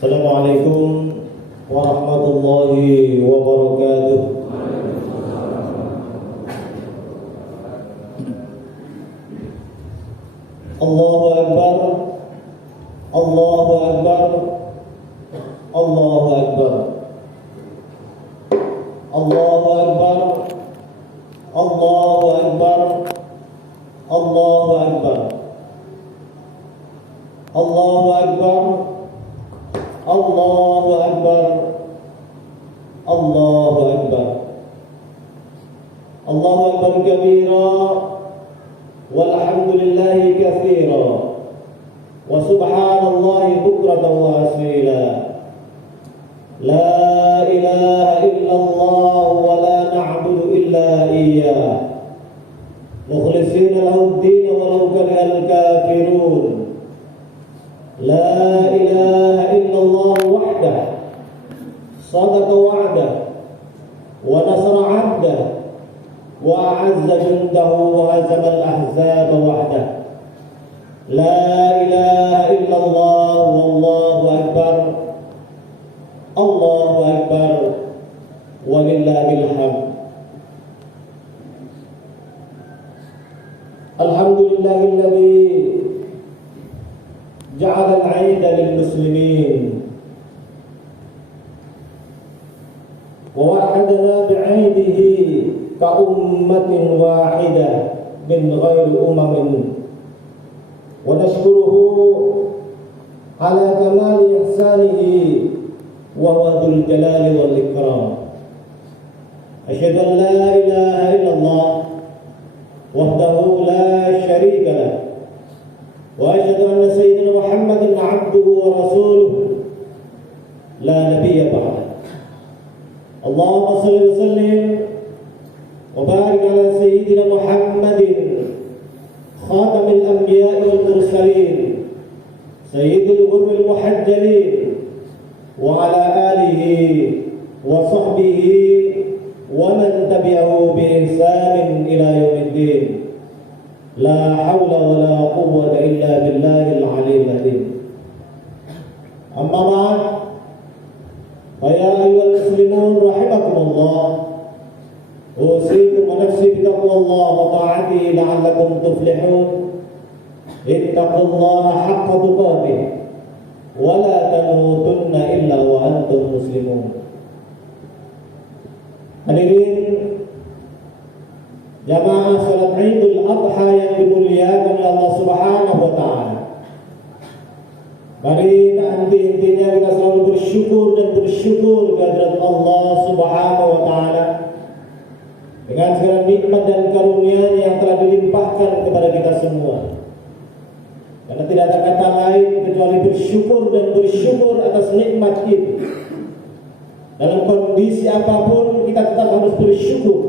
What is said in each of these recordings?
Assalamualaikum warahmatullahi wabarakatuh. Allahu Akbar, Allahu Akbar, Allahu Akbar, Allahu Akbar, Allahu Akbar, Allahu Akbar, Allahu Akbar, Allahu Akbar, Allahu Akbar, Allahu Akbar kabira, walhamdulillahi katsira, wa subhanallahi bukratan wa asila. La ilaha illallah wa la na'budu illa iyyah, mukhlishina lahu ad-din walau karihal kafirun. La ilaha illallah wahdah, sadaqa wa'dah, wa nasara 'abdah, wa a'azza jundahu wa hazama al-ahzaba wahdah. La ilaha illallah wallahu akbar, Allahu akbar, walillahil hamd. Alhamdulillahilladzi ja'ala al-'ida lil-muslimin wa wa'adana bi'aidihi ka'ummatin wahidah min ghairi umamin, wa nashkuruhu ala kamali ihsanihi wa huwa dzul jalali wal ikram. Asyhadu an la ilaha illallah wahdahu la syarika lah, wa asyhadu anna sayyidina Muhammadan 'abduhu wa rasuluhu la nabiyya ba'dah. Allahumma shalli wa sallim wa barik ala sayyidina Muhammadin khatamil anbiya'i wal mursalin sayyidil ghurril muhajjalin wa ala alihi wa sahbihi wa man tabi'ahu bi ihsanin ila yaumiddin. La haula wa la quwwata illa billahil aliyyil azim. Amma ba'd, fa ya ayyuhal muslimun rahimakumullah, usikum wa nafsi bi taqwallah wa ta'atihi la'allakum tuflihun. Ittaqullaha haqqa tuqatih wa la tamutunna illa wa antum muslimun. Hadirin jamaah salat Idul Adha yang dimuliakan oleh Allah Subhanahu wa taala. Mari tak henti-hentinya kita selalu bersyukur dan bersyukur kehadirat Allah Subhanahu wa taala dengan segala nikmat dan karunia yang telah dilimpahkan kepada kita semua. Karena tidak ada kata lain kecuali bersyukur dan bersyukur atas nikmat itu. Dalam kondisi apapun kita tetap harus bersyukur,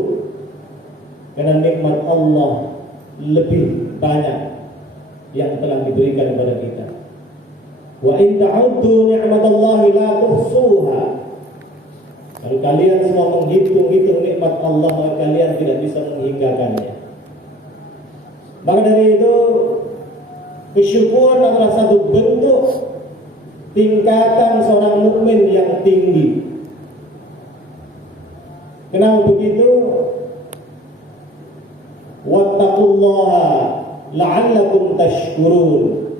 karena nikmat Allah lebih banyak yang telah diberikan kepada kita. Wa in ta'uddu ni'matallahi la tuhsuha. Kalau kalian semua menghitung-hitung nikmat Allah, maka kalian tidak bisa menghinggakannya. Maka dari itu, kesyukuran adalah satu bentuk tingkatan seorang mukmin yang tinggi. Kenapa begitu? Wattaqullaha la'allakum tashkurun.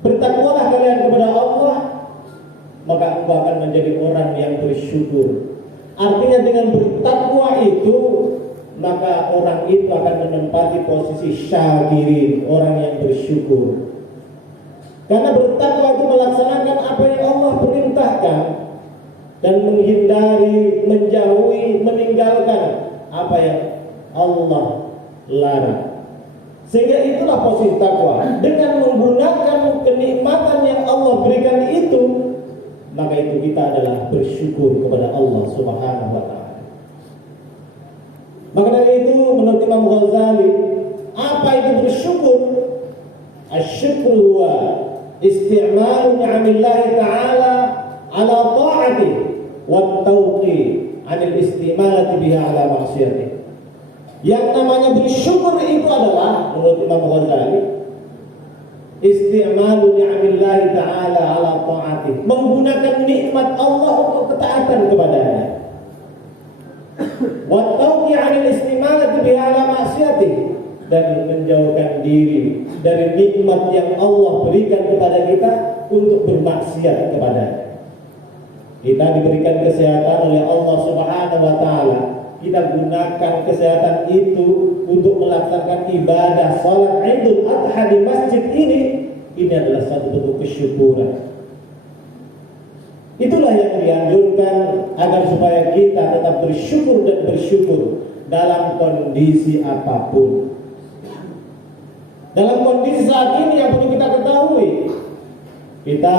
Bertakwalah kalian kepada Allah, maka engkau akan menjadi orang yang bersyukur. Artinya dengan bertakwa itu, maka orang itu akan menempati posisi syakirin, orang yang bersyukur. Karena bertakwa itu melaksanakan apa yang Allah perintahkan dan menghindari, menjauhi, meninggalkan apa yang Allah larang. Sehingga itulah posisi takwa. Dengan menggunakan kenikmatan yang Allah berikan itu, maka itu kita adalah bersyukur kepada Allah Subhanahu wa taala. Maka dari itu menurut Imam Ghazali, apa itu bersyukur? Asyukru huwa isti'malu ni'amillahi ta'ala ala ta'atihi wa tawqi 'anil istimalati biha ala maksiyatihi. Yang namanya bersyukur itu adalah menurut Imam Ghazali Isti'malu ni'amillahi ta'ala ala ta'atih, menggunakan nikmat Allah untuk ketaatan kepadanya. Wa tawqi 'anil istimalati biha ala ma'siyatih, dan menjauhkan diri dari nikmat yang Allah berikan kepada kita untuk bermaksiat kepadanya. Kita diberikan kesehatan oleh Allah Subhanahu wa taala. Kita gunakan kesehatan itu untuk melaksanakan ibadah salat Idul Adha di masjid ini. Ini adalah satu bentuk kesyukuran. Itulah yang dianjurkan agar supaya kita tetap bersyukur dan bersyukur dalam kondisi apapun. Dalam kondisi saat ini yang perlu kita ketahui, kita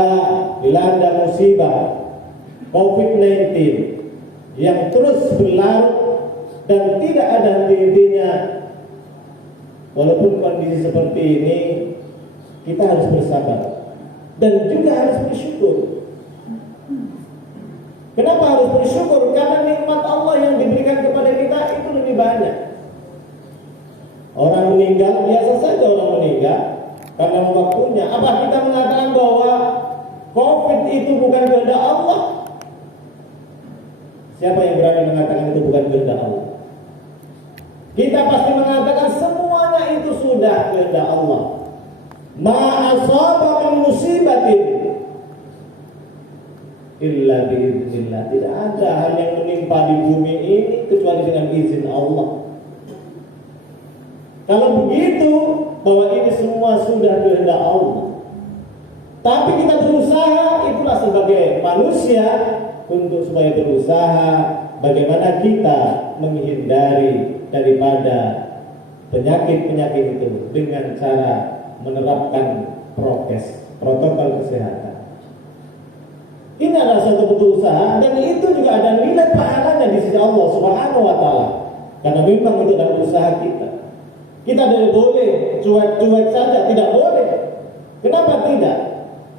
dilanda musibah COVID-19 yang terus berlarut dan tidak ada henti-hentinya. Walaupun kondisi seperti ini, kita harus bersabar dan juga harus bersyukur. Kenapa harus bersyukur? Karena nikmat Allah yang diberikan kepada kita itu lebih banyak. Orang meninggal, biasa saja orang meninggal karena waktunya. Apa kita mengatakan bahwa COVID itu bukan kehendak Allah? Siapa yang berani mengatakan itu bukan kehendak Allah? Kita pasti mengatakan semuanya itu sudah kehendak Allah. Ma asaba min musibatin illa biiznillah. Tidak ada hal yang menimpa di bumi ini kecuali dengan izin Allah. Kalau begitu, bahwa ini semua sudah kehendak Allah. Tapi kita berusaha, itulah sebagai manusia, untuk supaya berusaha bagaimana kita menghindari daripada penyakit-penyakit itu dengan cara menerapkan prokes, protokol kesehatan. Ini adalah suatu bentuk usaha dan itu juga ada nilai pahalanya di sisi Allah Subhanahu wa taala. Karena memang itu adalah usaha kita. Kita tidak boleh cuek-cuek saja, tidak boleh. Kenapa tidak?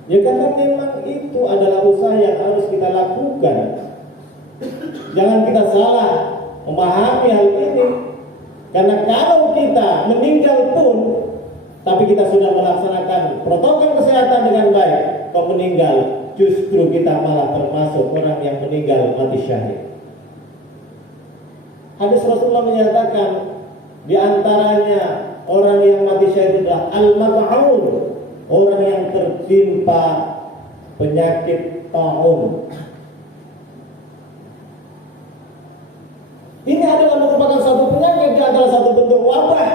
Ya karena memang itu adalah usaha yang harus kita lakukan. Jangan kita salah memahami hal ini. Karena kalau kita meninggal pun, tapi kita sudah melaksanakan protokol kesehatan dengan baik, kok meninggal, justru kita malah termasuk orang yang meninggal mati syahid. Hadis Rasulullah menyatakan, di antaranya orang yang mati syahid adalah al-mab'un, orang yang tertimpa penyakit taun. Ini adalah merupakan satu penyakit, ini adalah satu bentuk wabah.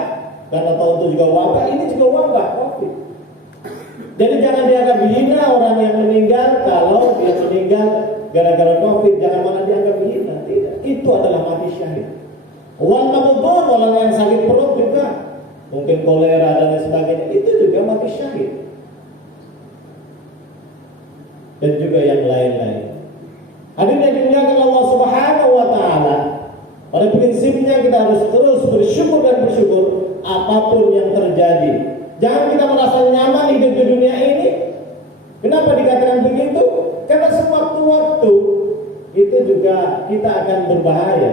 Karena taun itu juga wabah, ini juga wabah COVID. Jadi jangan dianggap hina orang yang meninggal kalau dia meninggal gara-gara COVID, jangan malah dianggap hina. Tidak, itu adalah mati syahid. Wal mabdun, orang yang sakit perut juga, mungkin kolera dan lain sebagainya, itu juga mati syahid. Dan juga yang lain-lain. Hadirin yang dimuliakan Allah Subhanahu wa taala, pada prinsipnya kita harus terus bersyukur dan bersyukur apapun yang terjadi. Jangan kita merasa nyaman hidup di dunia ini. Kenapa dikatakan begitu? Karena sewaktu-waktu itu juga kita akan berbahaya.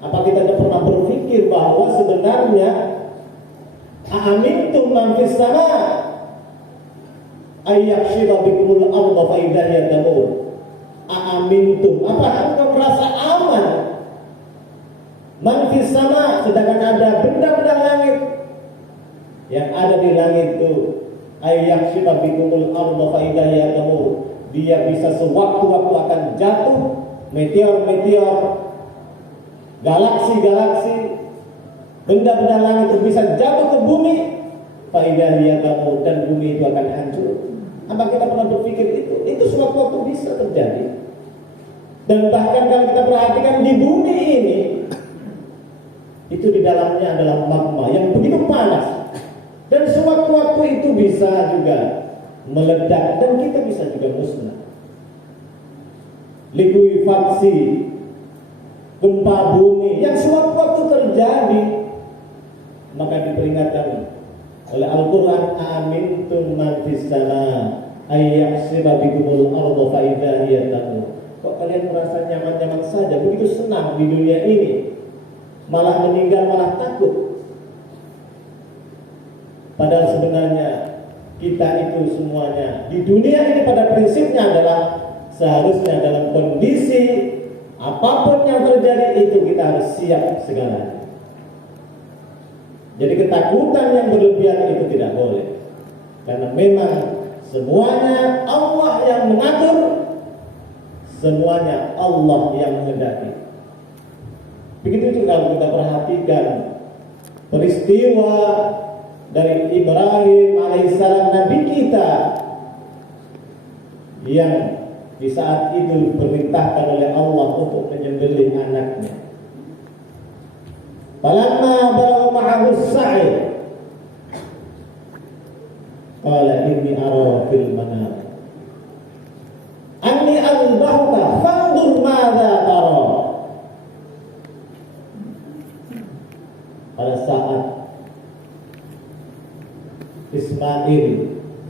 Apa kita tidak pernah berpikir bahwa sebenarnya aamintum man fis sama ayyakshifa bikumul arda fa idza hiya tamur. Aamintum, apakah engkau merasa aman? Man fis sama, sedangkan ada benda-benda langit yang ada di langit itu, ayyakshifa bikumul arda fa idza hiya tamur. Dia bisa sewaktu-waktu akan jatuh, meteor-meteor, galaksi-galaksi, benda-benda langit itu bisa jatuh ke bumi, fa idza hiya tamur, dan bumi itu akan hancur. Apa kita pernah berpikir itu? Itu sewaktu-waktu bisa terjadi. Dan bahkan kalau kita perhatikan di bumi ini, itu di dalamnya adalah magma yang begitu panas. Dan sewaktu-waktu itu bisa juga meledak dan kita bisa juga musnah. Likuifaksi, gempa bumi yang sewaktu-waktu terjadi, maka diperingatkan oleh Al-Quran, amintum man fis sama ayyaksiba bikumul arda fa idza hiya tamur. Kok kalian merasa nyaman-nyaman saja, begitu senang di dunia ini, malah meninggal, malah takut. Padahal sebenarnya kita itu semuanya di dunia ini pada prinsipnya adalah seharusnya dalam kondisi apapun yang terjadi itu kita harus siap segalanya. Jadi ketakutan yang berlebihan itu tidak boleh, karena memang semuanya Allah yang mengatur, semuanya Allah yang menghendaki. Begitu juga kalau kita perhatikan peristiwa dari Ibrahim alaihissalam, Nabi kita, yang di saat itu diperintahkan oleh Allah untuk menyembelih anaknya. Falamma balagha ma'ahu as-sa'i qala inni ara fil manam anni adbahuka fanzur madza tara. Pada saat Ismail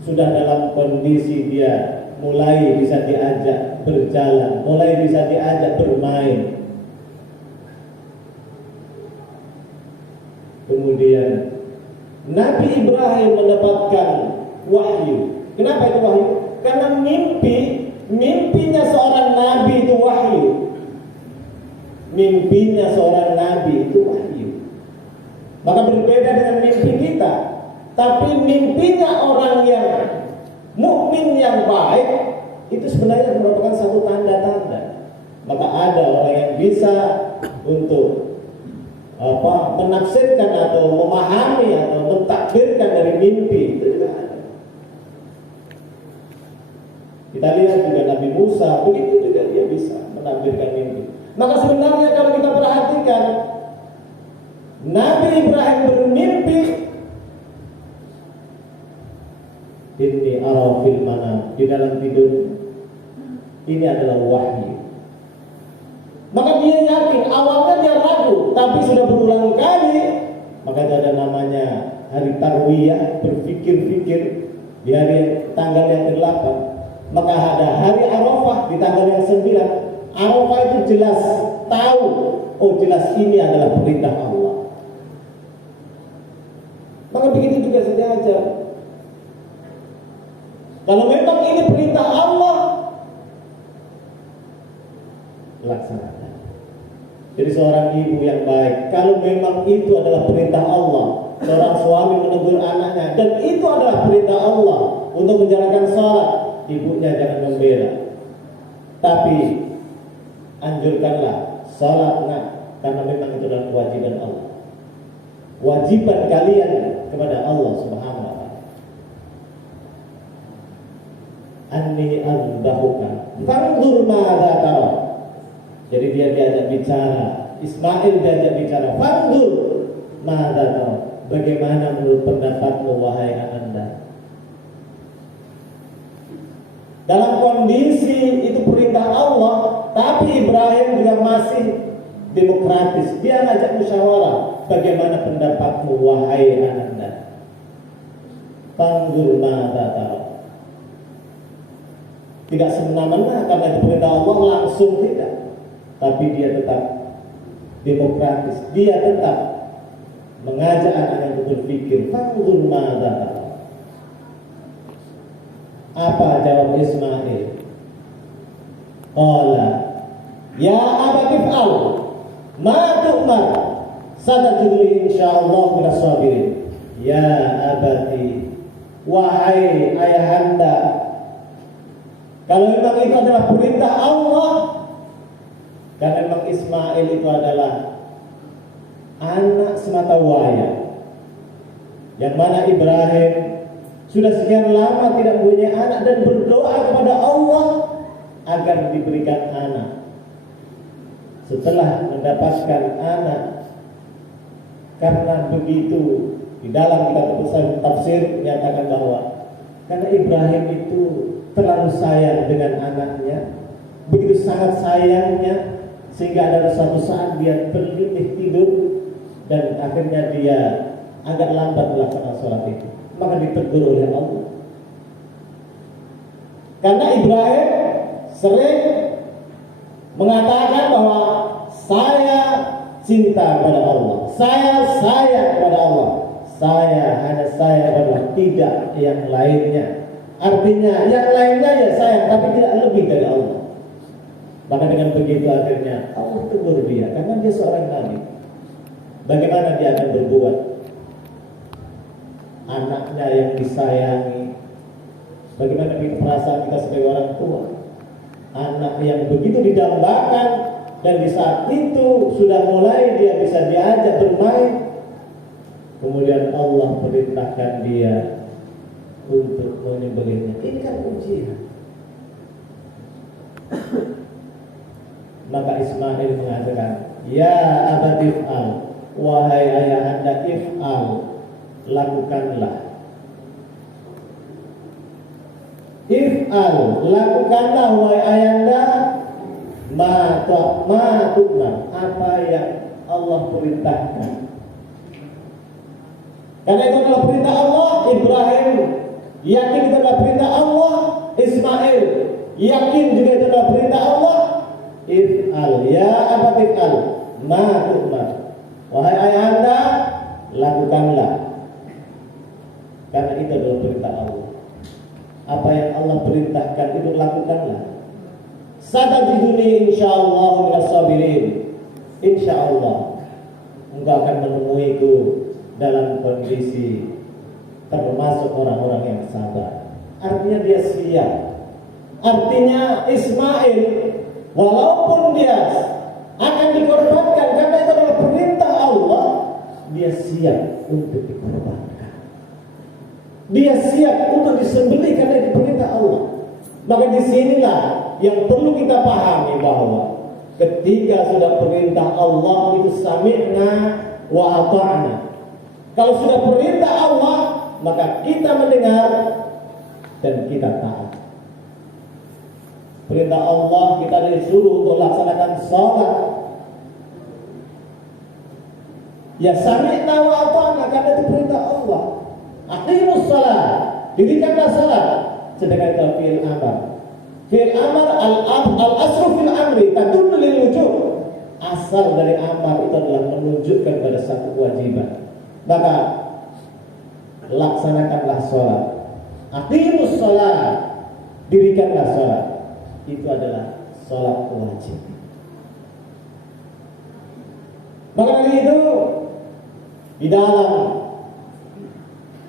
sudah dalam kondisi dia mulai bisa diajak berjalan, mulai bisa diajak bermain, kemudian Nabi Ibrahim mendapatkan wahyu. Kenapa itu wahyu? Karena mimpinya seorang nabi itu wahyu. Mimpinya seorang nabi itu wahyu. Maka berbeda dengan mimpi kita. Tapi mimpinya orang yang mukmin yang baik itu sebenarnya merupakan satu tanda-tanda. Maka ada orang yang bisa untuk menafsirkan atau memahami atau mentakbirkan dari mimpi, itu juga ada. Kita lihat juga Nabi Musa, begitu juga dia bisa menakbirkan mimpi. Maka sebenarnya kalau kita perhatikan, Nabi Ibrahim bermimpi, inni ara fil manam, di dalam tidur, ini adalah wahyu. Maka dia yakin, awalnya dia ragu, tapi sudah berulang kali. Maka itu ada namanya hari Tarwiyah, berpikir-pikir di hari tanggal yang ke-8. Maka ada hari Arafah di tanggal yang 9. Arafah itu jelas tahu, oh jelas ini adalah perintah Allah. Maka begitu juga sejajar. Kalau memang ini perintah Allah, laksanakan. Jadi seorang ibu yang baik, kalau memang itu adalah perintah Allah, seorang suami menegur anaknya, dan itu adalah perintah Allah untuk menjalankan salat, ibunya jangan membela. Tapi anjurkanlah salat nak, karena memang itu adalah kewajiban Allah. Wajiban kalian kepada Allah Subhanahu wa taala. Anni azbahuka fanzur madza tara. Jadi dia diajak bicara, Ismail diajak bicara, fanzur madza tara. Bagaimana menurut pendapatmu wahai ananda? Dalam kondisi itu perintah Allah, tapi Ibrahim juga masih demokratis. Dia ngajak musyawarah. Bagaimana pendapatmu wahai ananda? Fanzur madza tara. Tidak semena-mena karena itu perintah Allah langsung, tidak. Tapi dia tetap demokratis. Dia tetap mengajak anaknya untuk berpikir. Fanzur madza tara. Apa jawab Ismail? Qala ya abati fa'al ma tu'mar satajiduni insyaallah minas sabirin. Ya abati, wahai ayahanda, kalau memang itu adalah perintah Allah, dan memang Ismail itu adalah anak semata wayang, yang mana Ibrahim sudah sekian lama tidak punya anak dan berdoa kepada Allah agar diberikan anak. Setelah mendapatkan anak, karena begitu di dalam kitab tafsir menyatakan bahwa karena Ibrahim itu terlalu sayang dengan anaknya, begitu sangat sayangnya, sehingga ada suatu saat dia terlintih tidur dan akhirnya dia agak lambat melaksanakan sholat itu. Maka ditegur oleh Allah. Karena Ibrahim sering mengatakan bahwa saya cinta kepada Allah, saya sayang kepada Allah, hanya saya kepada Allah. tidak yang lainnya. Artinya yang lainnya ya sayang, tapi tidak lebih dari Allah. Maka dengan begitu akhirnya Allah tegur dia, karena dia seorang nabi. Bagaimana dia akan berbuat? Anaknya yang disayangi, bagaimana perasaan kita sebagai orang tua? Anak yang begitu didambakan, dan di saat itu sudah mulai dia bisa diajak bermain, kemudian Allah perintahkan dia untuk menyembelihnya. Ini kan ujian. Maka Ismail mengatakan, ya abati if'al, wahai ayahanda if'al, lakukanlah. If'al, lakukanlah wahai ayahanda, ma tu'mar, apa yang Allah perintahkan. Karena itu adalah perintah Allah. Ibrahim yakin itu adalah perintah Allah. Ismail yakin juga itu adalah perintah Allah. If'al, ya abati if'al, ma tu'mar, wahai ayahanda, lakukanlah. Karena itu adalah perintah Allah. Apa yang Allah perintahkan itu lakukanlah. Satajiduni insyaallah minas sabirin. Insyaallah engkau akan menemuiku dalam kondisi termasuk orang-orang yang sabar. Artinya dia siap. Artinya Ismail, walaupun dia akan dikorbankan karena itu adalah perintah Allah, dia siap untuk dikorbankan. Dia siap untuk disembelih karena itu perintah Allah. Maka disinilah yang perlu kita pahami, bahwa ketika sudah perintah Allah itu sami'na wa ata'na. Kalau sudah perintah Allah, maka kita mendengar dan kita taat. Perintah Allah kita disuruh untuk laksanakan sholat. Ya sami'na wa ata'na, karena itu perintah Allah. Aqimus sholat, dirikanlah sholat. Sedangkan itu fi'il amar. Fi'il amar al-asru fil amri tadullu lil wujub. Asal dari amar itu adalah menunjukkan pada satu kewajiban. Maka laksanakanlah sholat. Aqimus sholat, dirikanlah sholat. Itu adalah sholat wajib. Maka dari itu di dalam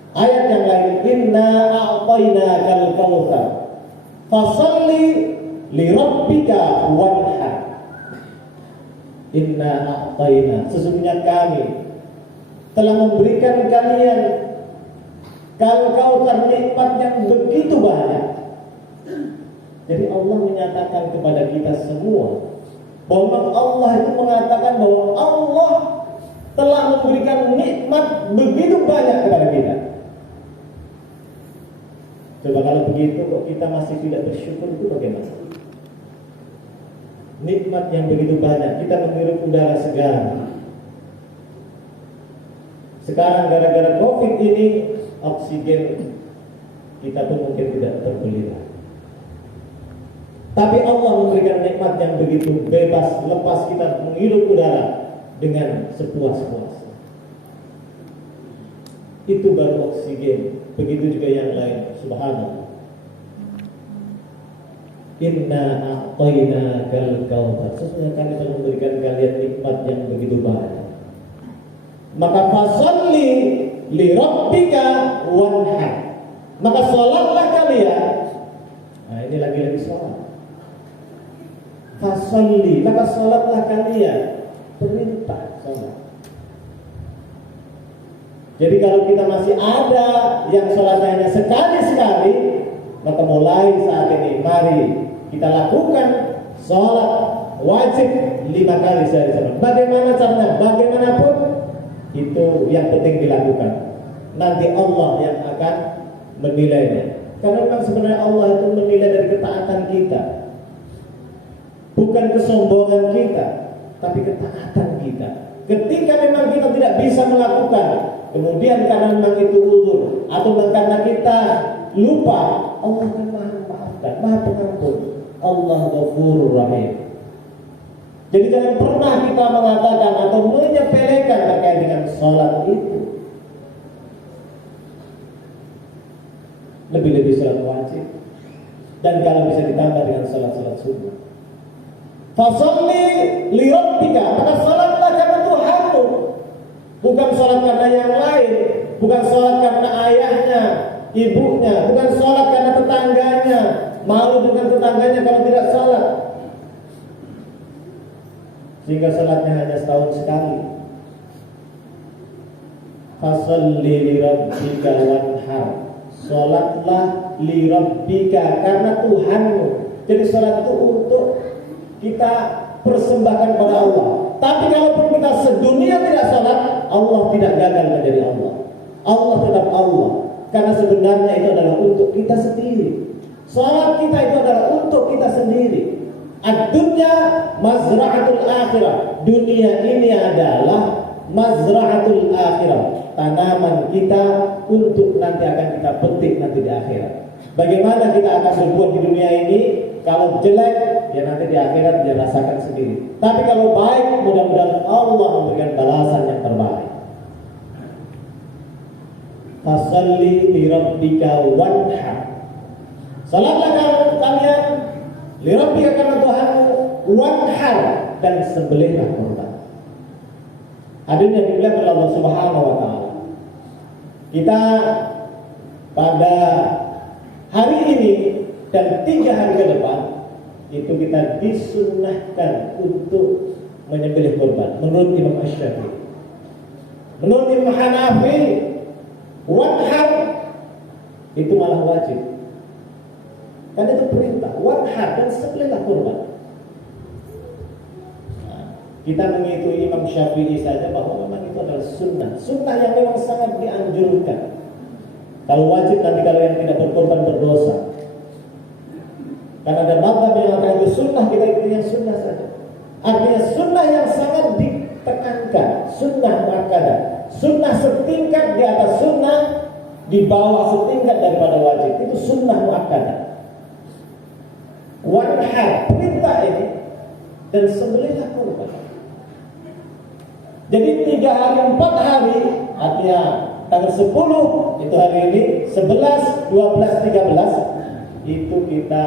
ayat yang lain, inna a'tainakal kautsar fasalli li rabbika wanhar. Inna a'taina, sesungguhnya kami telah memberikan kalian kautsar, nikmat yang begitu banyak. Jadi Allah menyatakan kepada kita semua bahwa Allah itu mengatakan bahwa Allah telah memberikan nikmat begitu banyak kepada kita. Coba kalau begitu kok kita masih tidak bersyukur, itu bagaimana? Nikmat yang begitu banyak, kita menghirup udara segar. Sekarang gara-gara COVID ini, oksigen kita pun mungkin tidak terbeli. Tapi Allah memberikan nikmat yang begitu bebas, lepas kita menghirup udara dengan sepuas-puasnya. Itu baru oksigen. Begitu juga yang lain. Subhanallah. Inna a'tainakal kautsar, sesungguhnya kami telah memberikan kalian nikmat yang begitu banyak. Maka fasalli li rabbika wanhar, maka sholatlah kalian. Nah ini lagi-lagi sholat. Fasalli, maka sholatlah kalian. Perintah sholat. Jadi kalau kita masih ada yang sholat hanya sekali-sekali, maka mulai saat ini mari kita lakukan sholat wajib 5 kali sehari. Bagaimana caranya? Bagaimanapun itu yang penting dilakukan. Nanti Allah yang akan menilainya. Karena memang sebenarnya Allah itu menilai dari ketaatan kita, bukan kesombongan kita, tapi ketaatan kita. Ketika memang kita tidak bisa melakukan, kemudian karena memang itu uzur atau karena kita lupa, Allah akan maafkan, Maha Pengampun. Allah Ghafurur Rahim. Jadi jangan pernah kita mengatakan atau menyepelekan terkait dengan sholat itu. lebih-lebih salat wajib, dan kalau bisa ditambah dengan salat-salat sunnah. Fasholli li rabbika, maka salatlah karena Tuhanmu, bukan salat karena yang lain, bukan salat karena ayahnya, ibunya, bukan salat karena tetangganya, malu dengan tetangganya kalau tidak salat, sehingga salatnya hanya setahun sekali. Fasholli li rabbika wanhar, salatlah li rabbika karena Tuhanmu. Jadi salat itu untuk kita persembahkan kepada Allah. Tapi kalaupun kita sedunia tidak salat, Allah tidak gagal menjadi Allah. Allah tetap Allah, karena sebenarnya itu adalah untuk kita sendiri. Salat kita itu adalah untuk kita sendiri. Ad-dunya mazra'atul akhirah. Dunia ini adalah mazra'atul akhirah, tanaman kita untuk nanti akan kita petik nanti di akhirat. Bagaimana kita akan berbuat di dunia ini? Kalau jelek, ya nanti di akhirat dia rasakan sendiri. Tapi kalau baik, mudah-mudahan Allah memberikan balasan yang terbaik. Fasholli li rabbika wanhar, salatlah kalian li rabbika karena Tuhanmu, wanhar, dan sembelihlah kurban. Hadirin yang dimuliakan oleh Allah Subhanahu wa taala. Kita pada hari ini dan 3 hari ke depan itu kita disunnahkan untuk menyembelih kurban menurut Imam Asy-Syafi'i. Menurut Imam Hanafi, wanhar itu malah wajib. Kan itu perintah, wanhar, dan sembelihlah kurban. Kita mengikuti Imam Syafi'i saja bahwa memang itu adalah sunnah. Sunnah yang memang sangat dianjurkan. Kalau wajib nanti kalau yang tidak berkorban berdosa. Karena ada mazhab yang mengatakan itu sunnah, kita ikuti yang sunnah saja. Artinya sunnah yang sangat ditekankan, sunnah muakkadah. Sunnah setingkat di atas sunnah, di bawah setingkat daripada wajib. Itu sunnah muakkadah. Wanhar, perintah ini, dan sembelihlah kurban. Jadi 3 hari 4 hari, artinya tanggal 10 itu hari ini, 11, 12, 13 itu kita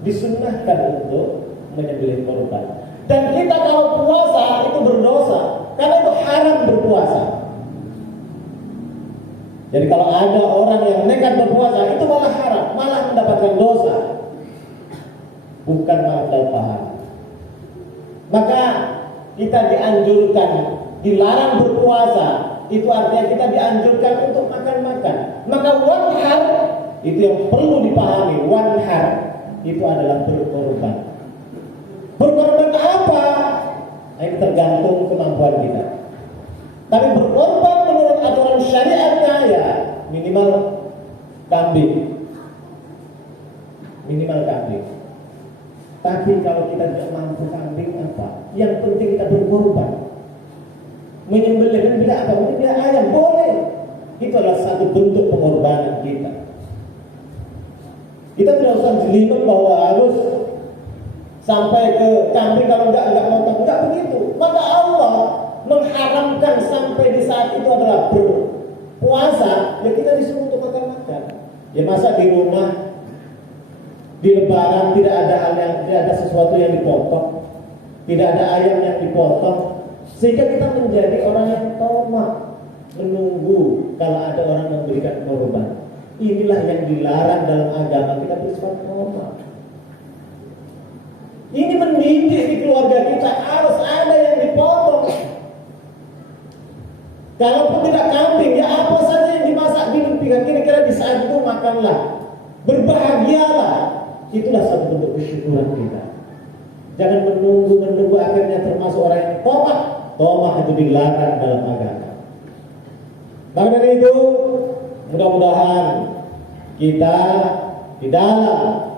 disunnahkan untuk menyembelih kurban. Dan kita kalau puasa itu berdosa, karena itu haram berpuasa. Jadi kalau ada orang yang nekat berpuasa, itu malah haram, malah mendapatkan dosa, bukan malah dapat pahala. Maka kita dianjurkan, dilarang berpuasa, itu artinya kita dianjurkan untuk makan-makan. Maka wanhar itu yang perlu dipahami, wanhar itu adalah berkorban. Berkorban apa? Ini tergantung kemampuan kita. Tapi berkorban menurut aturan syariatnya ya minimal kambing. Minimal kambing. Tapi kalau kita tidak mampu kambing apa? Yang penting kita berkorban. Menyembelih kan bila apa? Mungkin bila ayam boleh. Itu adalah satu bentuk pengorbanan kita. Kita tidak usah jelimet bahwa harus sampai ke kambing kalau enggak motong, enggak begitu. Maka Allah mengharamkan sampai di saat itu adalah berpuasa, ya kita disuruh untuk makan-makan. Ya masa di rumah di lebaran tidak ada sesuatu yang dipotong, tidak ada ayam yang dipotong, sehingga kita menjadi orang yang tamak menunggu kalau ada orang memberikan korban. Inilah yang dilarang dalam agama kita, bersifat tamak. Ini mendidik di keluarga kita harus ada yang dipotong. Kalaupun tidak kambing, ya apa saja yang dimasak dimimpikan, kira-kira di saat itu makanlah, berbahagialah. Itulah satu bentuk kesyukuran kita. Jangan menunggu akhirnya termasuk orang yang tamak. Tamak itu dilarang dalam agama. Maka dari itu, mudah-mudahan kita di dalam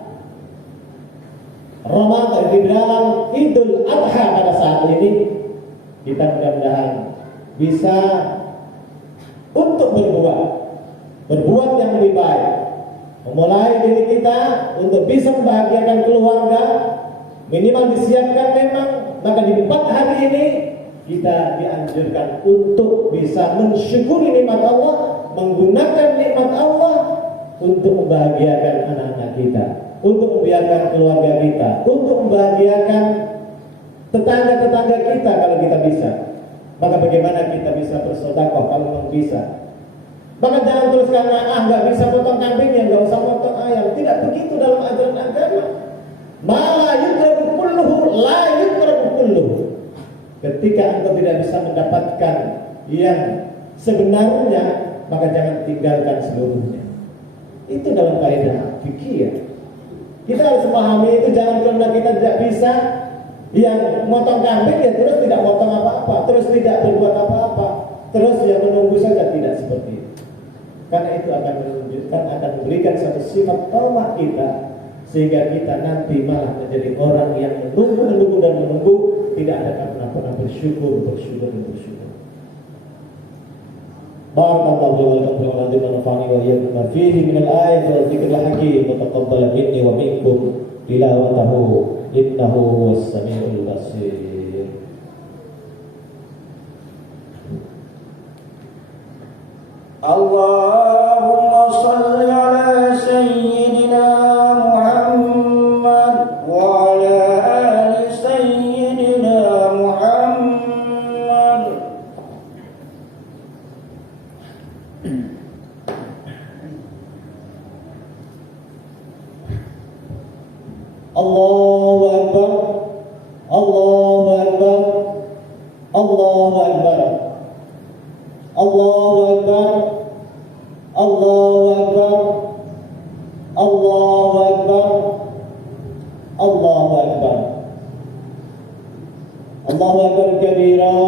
Ramadan, di dalam Idul Adha pada saat ini, kita mudah-mudahan bisa untuk berbuat yang lebih baik, memulai diri kita untuk bisa membahagiakan keluarga. Minimal disiapkan memang, maka di 4 hari ini kita dianjurkan untuk bisa mensyukuri nikmat Allah, menggunakan nikmat Allah untuk membahagiakan anak-anak kita, untuk membahagiakan keluarga kita, untuk membahagiakan tetangga-tetangga kita kalau kita bisa. Maka bagaimana kita bisa bersedekah kalau memang bisa? Maka jangan terus karena nggak bisa potong kambingnya, nggak usah potong ayam. Tidak begitu dalam ajaran agama. Mala yudrabu kulluhu la yudrabu kulluhu. Ketika engkau tidak bisa mendapatkan yang sebenarnya, maka jangan tinggalkan seluruhnya. Itu dalam kaidah fikih ya. Kita harus memahami itu, jangan karena kita tidak bisa yang motong kambing ya terus tidak motong apa-apa, terus tidak berbuat apa-apa, terus ya menunggu saja, tidak seperti itu. Karena itu akan menunjukkan, akan memberikan satu sifat tamak kita, sehingga kita nanti malah menjadi orang yang menunggu dan menunggu, tidak ada pernah bersyukur. Barakallahu wa lakum wa nafa'ani wa iyyakum ma fihi min al-ayati wa dzikril hakim wa taqabbal minni wa minkum tilawatahu innahu huwas samiul basir. Allahumma shalli ala sayyidina Muhammad wa ala ali sayyidina Muhammad. Allahu Akbar, Allahu Akbar, Allahu Akbar, Allahu Akbar, Allahu Akbar, Allahu Akbar, Allahu Akbar, Allahu Akbar kabira,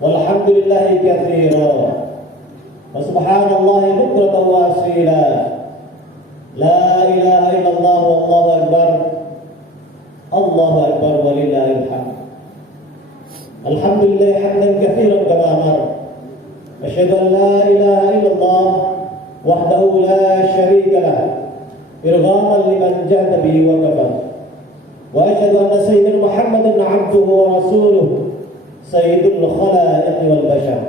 walhamdulillahi katsira, wa subhanallahi bukratan wa asila. La ilaha illallah wallahu akbar, Allahu akbar walillahil hamd. Alhamdulillah hamdan katsiran kama amara. Asyhadu an la ilaha illallah wahdahu la syarika lah, irghaman liman jahada bihi wa kafar. Wa asyhadu anna sayyidina Muhammadan 'abduhu wa rasuluhu, sayyidul khalaiqi wal bashar.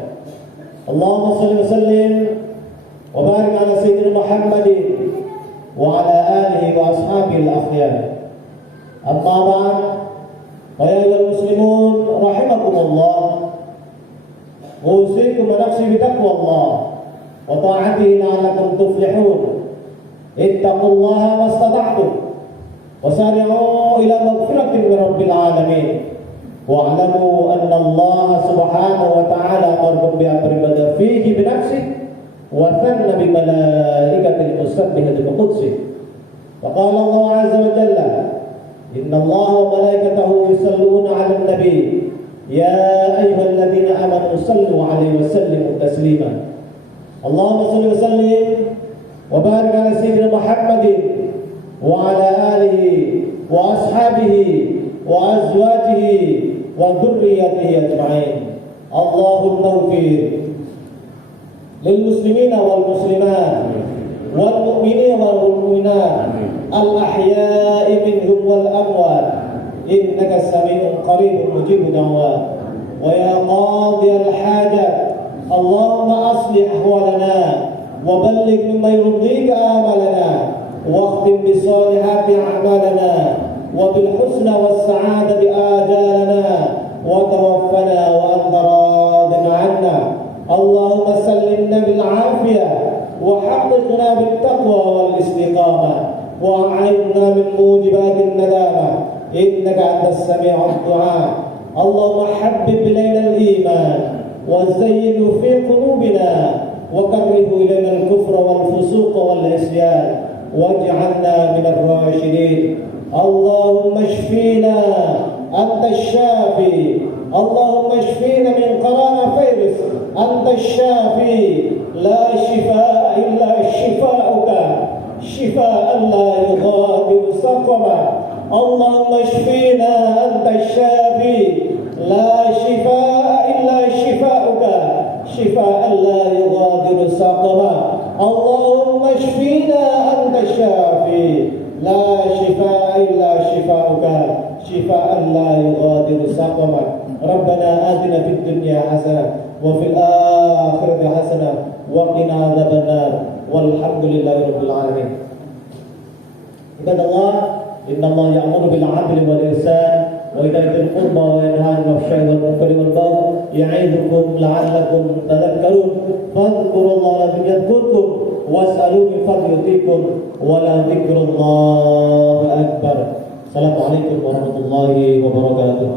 Allahumma shalli wa sallim wa barik ala sayyidina Muhammadin وعلى آله وأصحابه الأخيار. أما بعد، فيا أيها المسلمون رحمكم الله، أوصيكم ونفسي بتقوى الله وطاعته لعلكم تفلحون. اتقوا الله ما استطعتم وسارعوا إلى مغفرة من رب العالمين، واعلموا أن الله سبحانه وتعالى أمركم بأمر بدأ فيه بنفسه وثن بملائكة المسبحة بقدسه. وقال الله عز وجل: إن الله وملائكته يصلون على النبي يا أيها الذين آمنوا صلوا عليه وسلموا تسليما. اللهم صل وسلم وبارك على سيدنا محمد وعلى آله وأصحابه وأزواجه وذريته أجمعين. اللهم اغفر للمسلمين والمسلمات والمؤمنين والمؤمنات الأحياء منهم والأموات إنك سميع قريب مجيب دعوات. ويا قاضي الحاجات اللهم أصلح أحوالنا وبلغ مما يرضيك آمالنا واختم بصالحات أعمالنا وبالحسنى والسعادة آجالنا وتوفنا وأنت راض عنا. اللهم سلمنا بالعافية وحققنا بالتقوى والاستقامة وأعذنا من موجبات الندامة إنك أنت السميع الدعاء. اللهم حبب إلينا الإيمان وزينه في قلوبنا وكره إلينا الكفر والفسوق والعصيان واجعلنا من الراشدين. اللهم اشفينا أنت الشافي، اللهم اشفينا من قرانا فيروس، أنت الشافي لا شفاء إلا شفاؤك، شفاء لا يغادر سقما. اللهم اشفينا أنت الشافي لا شفاء إلا شفاؤك، شفاء لا يغادر سقما. اللهم اشفينا أنت الشافي لا شفاء إلا شفاؤك، شفاء لا يغادر سقما. ربنا آتنا في الدنيا حسنة وفي الآخرة حسنة وقنا عذاب النار والحمد لله رب العالمين. عباد الله إن الله يأمر بالعدل والإحسان وإيتاء ذي القربى وينهى عن الفحشاء والمنكر والبغي يعظكم لعلكم تذكرون فاذكروا الله العظيم يذكركم واسألوه من فضله يؤتكم ولذكر الله أكبر. Assalamualaikum warahmatullahi wabarakatuh.